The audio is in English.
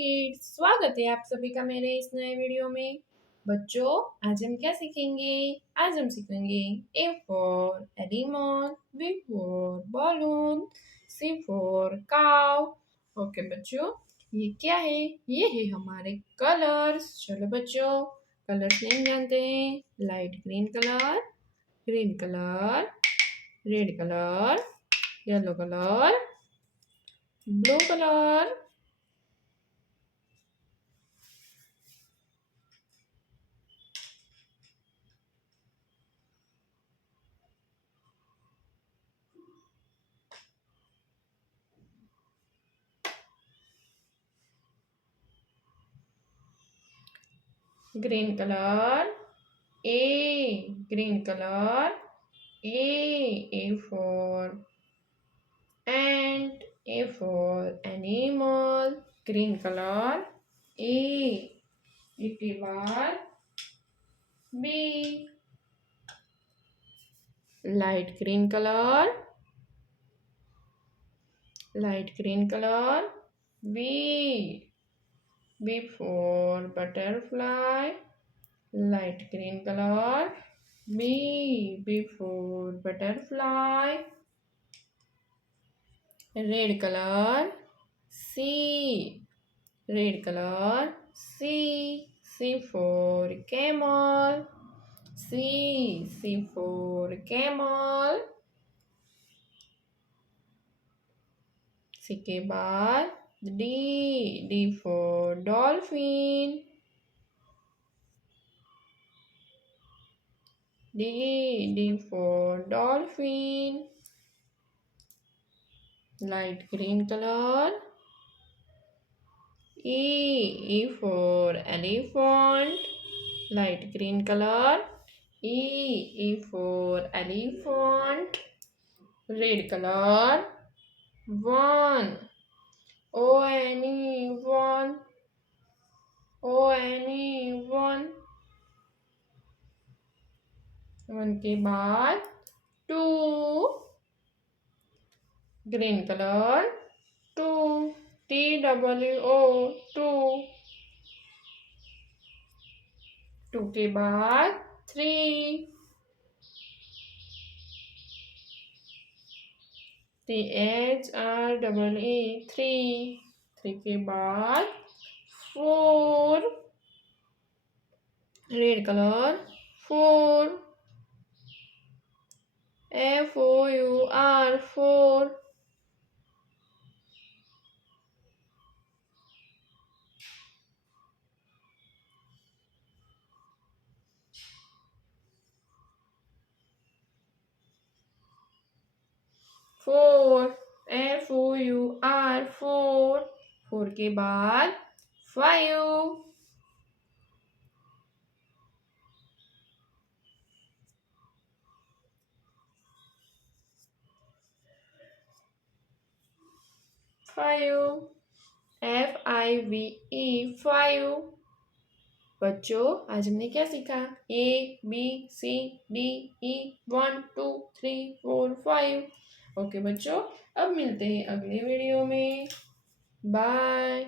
Kids, स्वागत है आप सभी का मेरे इस नए वीडियो में। बच्चों, आज हम क्या सीखेंगे? आज हम सीखेंगे A for animal, B for balloon, C for cow. Okay बच्चों, ये क्या है? ये है हमारे कलर्स। चलो बच्चों, कलर्स नेम जानते हैं। Light green colour, green colour, red colour, yellow colour, blue colour, green color, green color, A for ant, A for animal, green color, के बाद B, light green color, light green color, B for butterfly, light green color, B for butterfly, red color, C, red color, C for camel, C for camel, C के बाद D for dolphin, D for dolphin, light green color, E for elephant, light green color, E for elephant, red color, one, one, one, one के बाद two, green color, two, TWO, two, two के बाद three, THREE, three, three के बाद four, red color, four, FOUR, four, four, FOUR, four, four के बाद five, five, FIVE, five. बच्चों, आज हमने क्या सीखा? ABCDE 1 2 3 4 5। ओके बच्चों, अब मिलते हैं अगले वीडियो में। बाय।